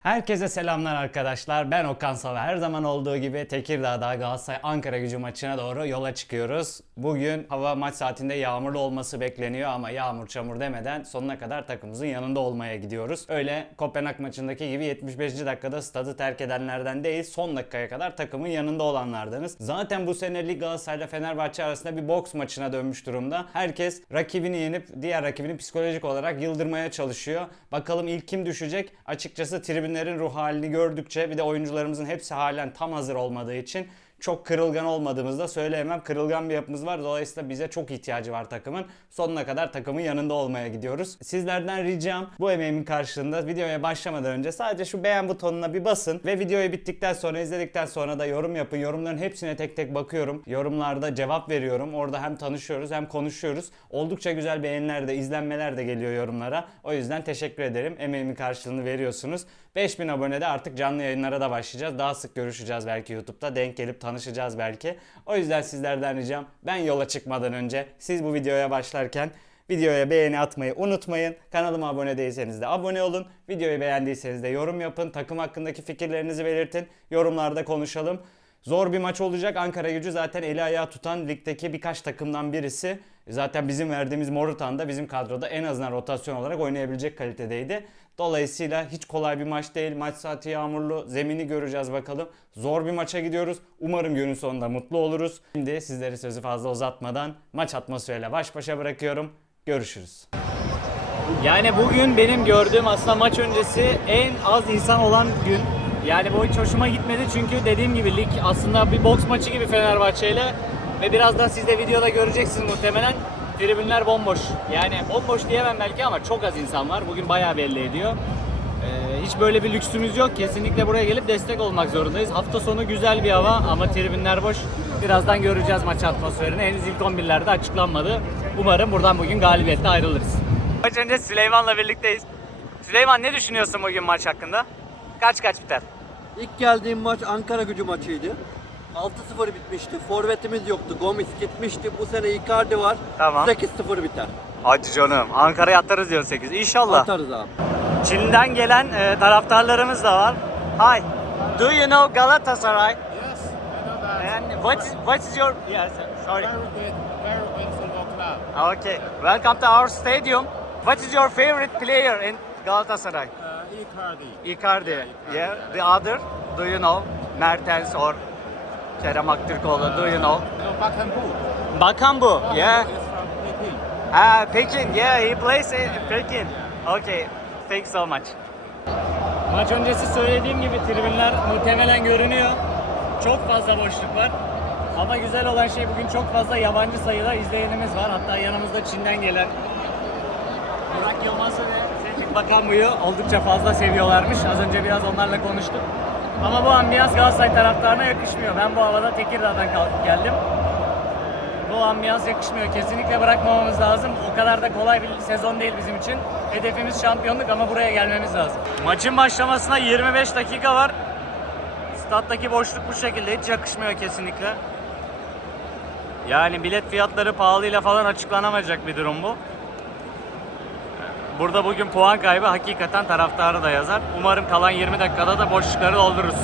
Herkese selamlar arkadaşlar. Ben Okan Sava. Her zaman olduğu gibi Tekirdağ'da Galatasaray Ankara gücü maçına doğru yola çıkıyoruz. Bugün hava maç saatinde yağmurlu olması bekleniyor ama yağmur çamur demeden sonuna kadar takımımızın yanında olmaya gidiyoruz. Öyle Kopenhag maçındaki gibi 75. dakikada stadı terk edenlerden değil son dakikaya kadar takımın yanında olanlardanız. Zaten bu sene Lig Galatasaray ile Fenerbahçe arasında bir boks maçına dönmüş durumda. Herkes rakibini yenip diğer rakibini psikolojik olarak yıldırmaya çalışıyor. Bakalım ilk kim düşecek? Açıkçası tribünlerin ruh halini gördükçe bir de oyuncularımızın hepsi halen tam hazır olmadığı için çok kırılgan olmadığımızı da söyleyemem. Kırılgan bir yapımız var. Dolayısıyla bize çok ihtiyacı var takımın. Sonuna kadar takımın yanında olmaya gidiyoruz. Sizlerden ricam bu emeğimin karşılığında videoya başlamadan önce sadece şu beğen butonuna bir basın ve videoyu bittikten sonra izledikten sonra da yorum yapın. Yorumların hepsine tek tek bakıyorum. Yorumlarda cevap veriyorum. Orada hem tanışıyoruz hem konuşuyoruz. Oldukça güzel beğeniler de izlenmeler de geliyor yorumlara. O yüzden teşekkür ederim. Emeğimin karşılığını veriyorsunuz. 5000 abonede artık canlı yayınlara da başlayacağız. Daha sık görüşeceğiz belki YouTube'da. Denk gelip tanışacağız belki. O yüzden sizlerden ricam ben yola çıkmadan önce siz bu videoya başlarken Videoya beğeni atmayı unutmayın. Kanalıma abone değilseniz de abone olun. Videoyu beğendiyseniz de yorum yapın. Takım hakkındaki fikirlerinizi belirtin. Yorumlarda konuşalım. Zor bir maç olacak. Ankara gücü zaten eli ayağı tutan ligdeki birkaç takımdan birisi. Zaten bizim verdiğimiz Morutan da bizim kadroda en azından rotasyon olarak oynayabilecek kalitedeydi. Dolayısıyla hiç kolay bir maç değil. Maç saati yağmurlu. Zemini göreceğiz bakalım. Zor bir maça gidiyoruz. Umarım günün sonunda mutlu oluruz. Şimdi sizleri sözü fazla uzatmadan maç atmosferiyle baş başa bırakıyorum. Görüşürüz. Yani bugün benim gördüğüm aslında maç öncesi en az insan olan gün. Yani bu hiç hoşuma gitmedi çünkü dediğim gibi lig aslında bir boks maçı gibi Fenerbahçe ile ve birazdan siz de videoda göreceksiniz muhtemelen. Tribünler bomboş. Yani bomboş diyemem belki ama çok az insan var. Bugün bayağı belli ediyor. Ee, hiç böyle bir lüksümüz yok. Kesinlikle buraya gelip destek olmak zorundayız. Hafta sonu güzel bir hava ama tribünler boş. Birazdan göreceğiz maç atmosferini. Henüz ilk 11'lerde açıklanmadı. Umarım buradan bugün galibiyetle ayrılırız. Maç önce Süleyman'la birlikteyiz. Süleyman ne düşünüyorsun bugün maç hakkında? Kaç kaç biter? İlk geldiğim maç Ankara gücü maçıydı. 6-0 bitmişti. Forvetimiz yoktu. Gomis gitmişti. Bu sene Icardi var. Tamam. 8-0 biter. Hadi canım. Ankara'ya atarız diyor 8. İnşallah. Atarız abi. Çin'den gelen e, taraftarlarımız da var. Hi. Do you know Galatasaray? Yes, I know that. And what is, what is your yes, sorry. Very good, very good football club. Okay. Welcome to our stadium. What is your favorite player in Galatasaray? Uh, Icardi. Icardi. Yeah. The other? Do you know? Mertens or Kerem Aktürkoğlu. Do you know? No, Bakambu. Bakambu. Yeah. Ah, Pekin. Yeah, he plays in Pekin. Okay. Thanks so much. Maç öncesi söylediğim gibi tribünler muhtemelen görünüyor. Çok fazla boşluk var. Ama güzel olan şey bugün çok fazla yabancı sayıda izleyenimiz var. Hatta yanımızda Çin'den gelen Burak Yılmaz'ı ve Sevdik Bakanbu'yu oldukça fazla seviyorlarmış. Az önce biraz onlarla konuştuk. Ama bu ambiyans Galatasaray taraftarına yakışmıyor. Ben bu havada Tekirdağ'dan kalkıp geldim. Bu ambiyans yakışmıyor. Kesinlikle bırakmamamız lazım. O kadar da kolay bir sezon değil bizim için. Hedefimiz şampiyonluk ama buraya gelmemiz lazım. Maçın başlamasına 25 dakika var. Stat'taki boşluk bu şekilde. Hiç yakışmıyor kesinlikle. Yani bilet fiyatları pahalıyla falan açıklanamayacak bir durum bu. Burada bugün puan kaybı hakikaten taraftarı da yazar. Umarım kalan 20 dakikada da boşlukları doldururuz.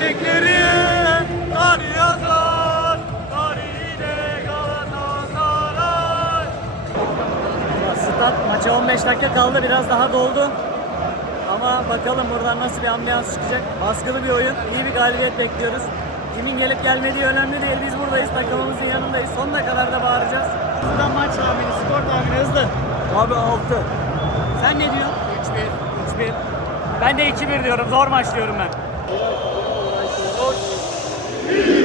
gerçekleri tarih yazar, tarihine Galatasaray. Stat maça 15 dakika kaldı, biraz daha doldu. Ama bakalım buradan nasıl bir ambiyans çıkacak. Baskılı bir oyun, iyi bir galibiyet bekliyoruz. Kimin gelip gelmediği önemli değil. Biz buradayız, takımımızın yanındayız. Sonuna kadar da bağıracağız. Buradan maç tahmini, skor tahmini hızlı. Abi 6. Sen ne diyorsun? 3-1. 3-1. Ben de 2-1 diyorum. Zor maç diyorum ben. Peace.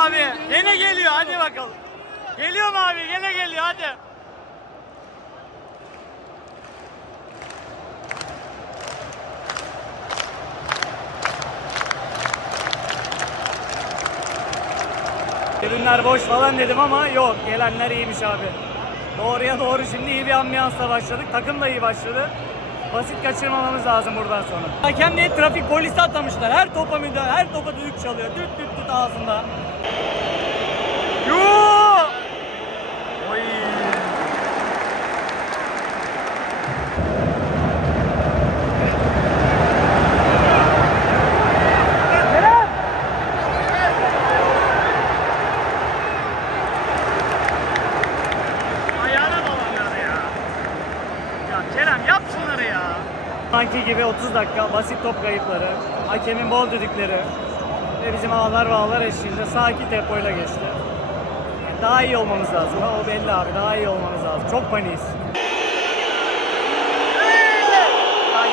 Abi? Yine geliyor hadi bakalım. Geliyor mu abi? Yine geliyor hadi. Ürünler boş falan dedim ama yok gelenler iyiymiş abi. Doğruya doğru şimdi iyi bir ambiyansla başladık. Takım da iyi başladı. Basit kaçırmamamız lazım buradan sonra. Hakem diye trafik polisi atamışlar. Her topa müdahale, her topa düdük çalıyor. Düt düt düt ağzında. Yoo! Oy! Ayağına dolanıyor ya. Ya Kerem yap şunları ya. Sanki gibi 30 dakika basit top kayıpları, hakemin bol düdükleri ve bizim ağlar ve ağlar eşliğinde sakin tempoyla geçti. Yani daha iyi olmamız lazım. O belli abi. Daha iyi olmamız lazım. Çok paniyiz.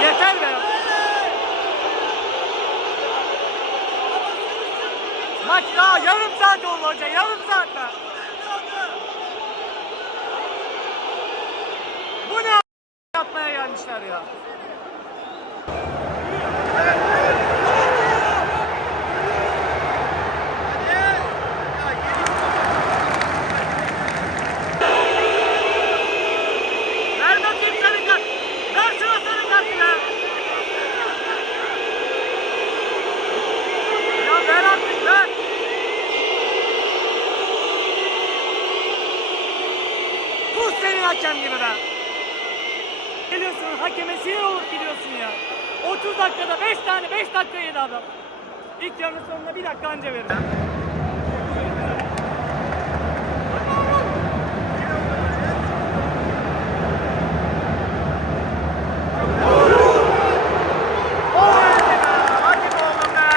Yeter. Maç daha yarım saat oldu hoca. Yarım saat be. Bu ne yapmaya gelmişler ya? Ver bakayım sarı kart. Ver şuna sarı kart ya. Ya ver artık ver. Sus senin hakem gibi be. Geliyorsun hakeme sinir olup gidiyorsun ya. 30 dakikada 5 tane 5 dakika yedi adam. İlk yarının sonunda bir dakika anca verir. Hadi be oğlum be.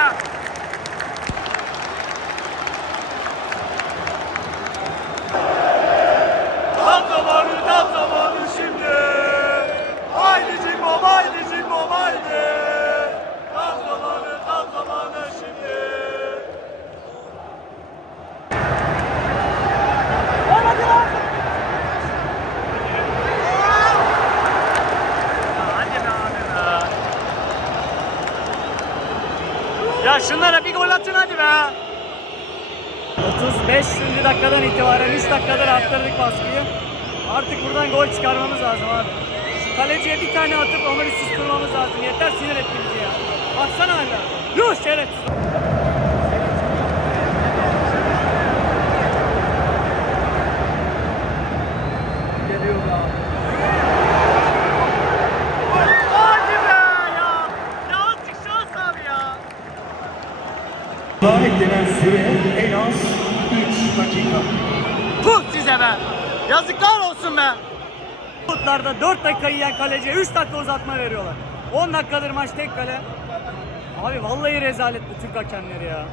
Tam zamanı tam zamanı şimdi. Haydi Cimbom haydi Cimbom haydi. Tam zamanı tam zamanı şimdi. Hadi be abi be. Ya şunlara bir be. 35. dakikadan itibaren 3 dakikadır arttırdık baskıyı. Artık buradan gol çıkarmamız lazım abi. Şu kaleciye bir tane atıp bir susturmamız lazım. Yeter sinir etti bizi ya. Baksana hala. Yuh şerefsiz. Daha eklenen süre en az 3 dakika. Puh size be! Yazıklar olsun be! Kutlarda 4 dakika yiyen kaleciye 3 dakika uzatma veriyorlar. 10 dakikadır maç tek kale. Abi vallahi rezalet bu Türk hakemleri ya.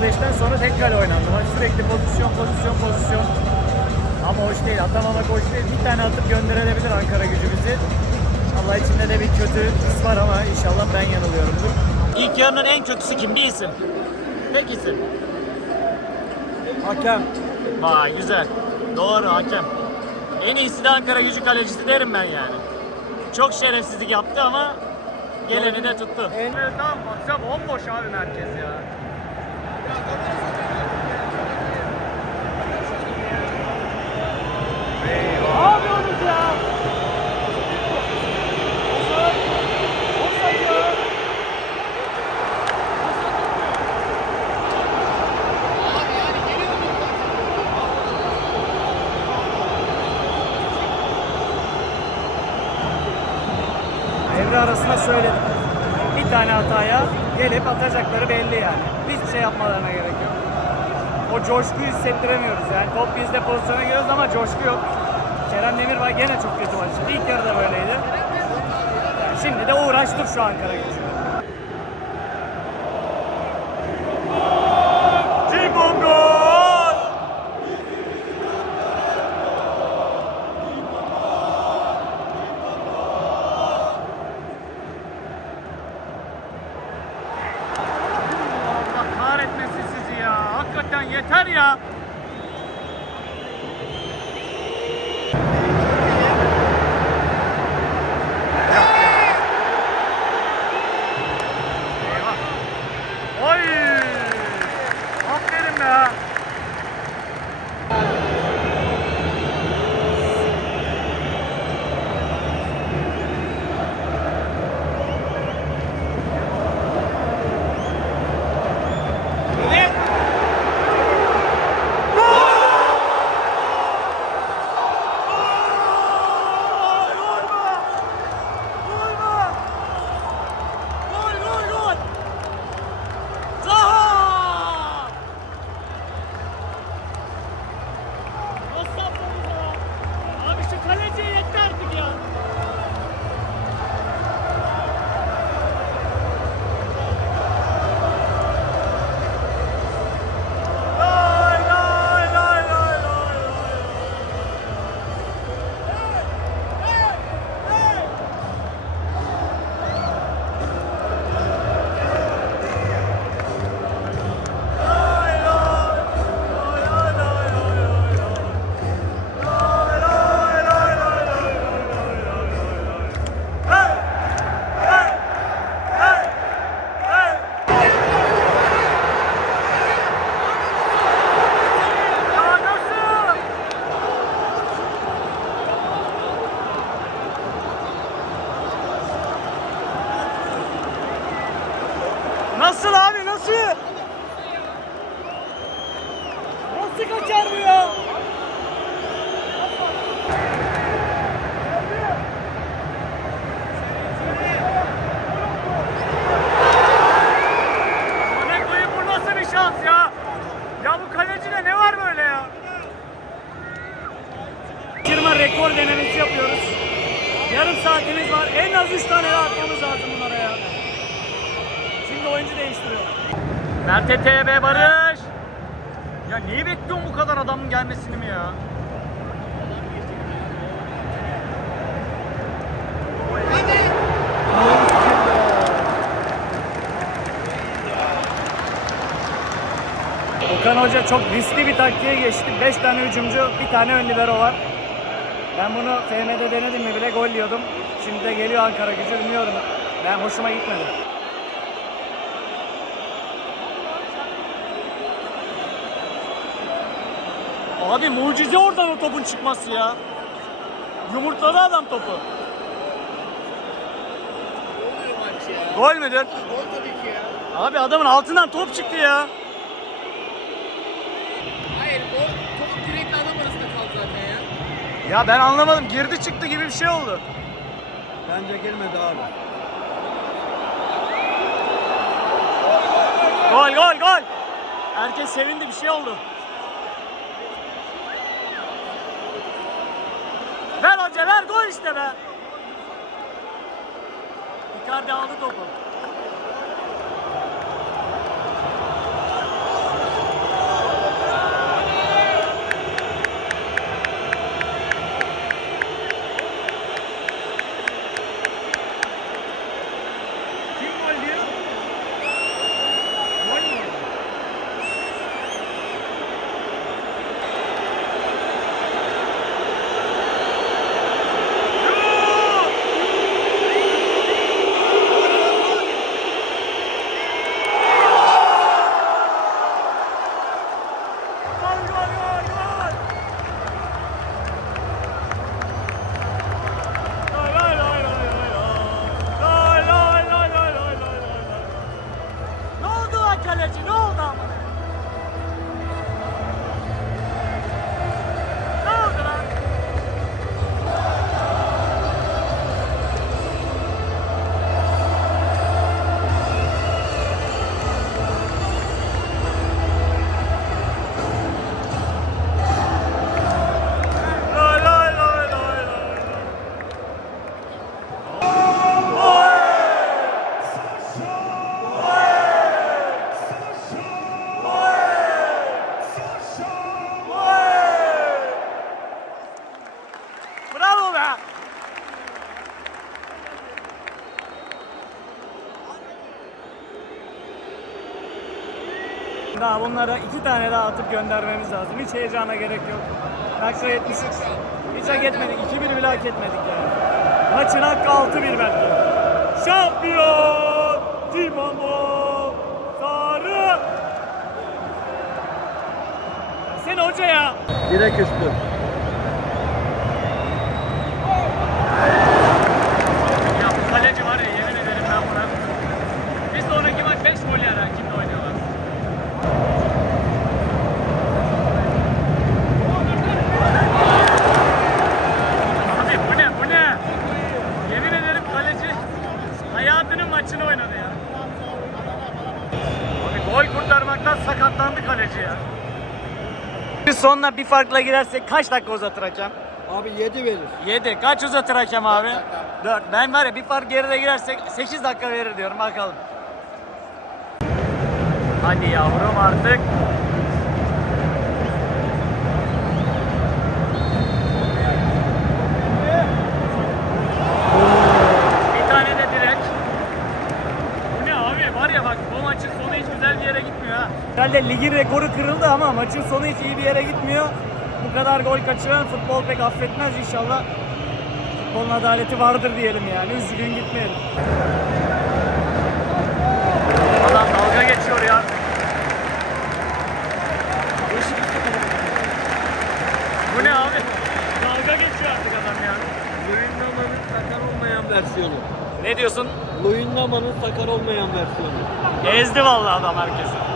35'ten sonra tek kale oynandı. Maç sürekli pozisyon, pozisyon, pozisyon. Ama hoş değil. Atamamak hoş değil. Bir tane atıp gönderebilir Ankara gücü bizi. Allah içinde de bir kötü his var ama inşallah ben yanılıyorumdur. İlk yarının en kötüsü kim? Bir isim. Tek isim. Hakem. Vay güzel. Doğru hakem. En iyisi de Ankara gücü kalecisi derim ben yani. Çok şerefsizlik yaptı ama geleni de tuttu. Evet tamam baksana bomboş abi merkez ya. Ne yapıyorsunuz ya? Evre arasında söyledim. Bir tane hataya gelip atacakları belli yani. Hiçbir şey yapmalarına gerek yok. O coşkuyu hissettiremiyoruz yani. Top bizde pozisyona giriyoruz ama coşku yok. Kerem Demirbay gene çok kötü başladı. İlk yarıda böyleydi. Şimdi de uğraştık şu Ankara gücü. Gelmesini mi ya? Okan Hoca çok riskli bir taktiğe geçti. 5 tane hücumcu, bir tane ön libero var. Ben bunu FM'de denedim mi bile gol yiyordum. Şimdi de geliyor Ankara gücü bilmiyorum. Ben hoşuma gitmedi. Abi mucize oradan o topun çıkması ya. Yumurtladı adam topu. Gol müdür? Gol tabii ki ya. Abi adamın altından top çıktı ya. Hayır gol top direktle adam arasında kaldı zaten ya. Ya ben anlamadım. Girdi çıktı gibi bir şey oldu. Bence girmedi abi. Gol gol gol. Herkes sevindi bir şey oldu. Gol işte be. Icardi aldı topu. Bunlara iki tane daha atıp göndermemiz lazım. Hiç heyecana gerek yok. Dakika 73. Hiç hak etmedik. 2-1 bile hak etmedik yani. Maçın hakkı 6-1 belki. Şampiyon! Dinamo! Sarı! Sen hoca ya! Direkt üstü. Ya bu kaleci var ya yemin ederim ben buna. Bir sonraki maç 5 gol yer ha kimle oynuyorlar. Abi bu ne bu ne? Yemin ederim kaleci hayatının maçını oynadı ya. Abi gol kurtarmaktan sakatlandı kaleci ya. Sonuna bir farkla girersek kaç dakika uzatır hakem? Abi 7 verir. 7. Kaç uzatır hakem abi? 4. Ben var ya bir fark geride girersek 8 dakika verir diyorum bakalım. Hadi yavrum artık. Bir tane de direkt. Bu ne abi var ya bak bu maçın sonu hiç güzel bir yere gitmiyor ha. Herhalde ligin rekoru kırıldı ama maçın sonu hiç iyi bir yere gitmiyor. Bu kadar gol kaçıran futbol pek affetmez inşallah. Futbolun adaleti vardır diyelim yani. Üzgün gitmeyelim. Adam dalga geçiyor ya. Bu ne abi? Dalga geçiyor artık adam ya. Luyendama'nın sakar olmayan versiyonu. Ne diyorsun? Luyendama'nın sakar olmayan versiyonu. Ezdi vallahi adam herkesi.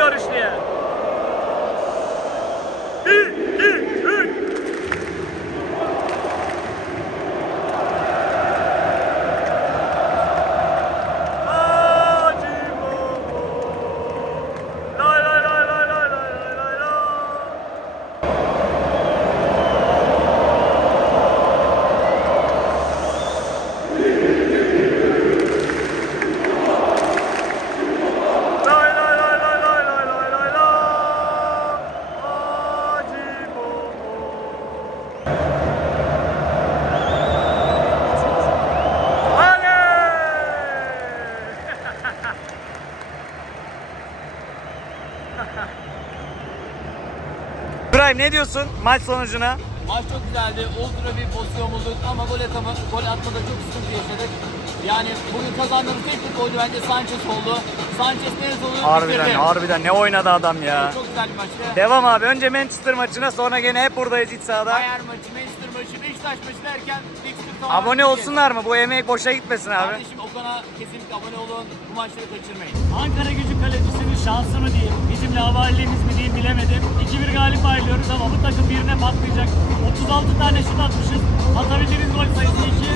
yarışlıya. Bir, iki. Ne diyorsun maç sonucuna? Maç çok güzeldi. Ultra bir pozisyon bulduk ama gol atama, gol atmada çok sıkıntı yaşadık. Yani bugün kazandığımız tek futbolcu bence Sanchez oldu. Sanchez neresi oluyor? Harbiden, bitirdi. harbiden ne oynadı adam ya. Çok güzel bir maçtı. Devam abi. Önce Manchester maçına sonra gene hep buradayız iç sahada. Bayern maçı, Manchester maçı, Beşiktaş maçı derken fixture. Abone olsunlar mı? Bu emek boşa gitmesin abi. Kardeşim Okan'a kesinlikle abone olun. Bu maçları kaçırmayın. Ankara gücü kalecisinin şansı mı diyeyim, bizimle havaliliğimiz mi diyeyim bilemedim. 2-1 galip ayrılıyoruz ama bu takım birine patlayacak. 36 tane şut atmışız. Atabileceğimiz gol sayısı 2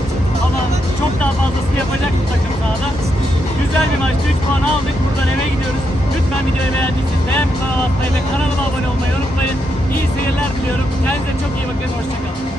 ama çok daha fazlasını yapacak bu takım sahada. Güzel bir maçtı. 3 puan aldık. Buradan eve gidiyoruz. Lütfen videoyu beğendiyseniz beğen butonuna basmayı ve kanalıma abone olmayı unutmayın. İyi seyirler diliyorum. Kendinize çok iyi bakın. Hoşçakalın.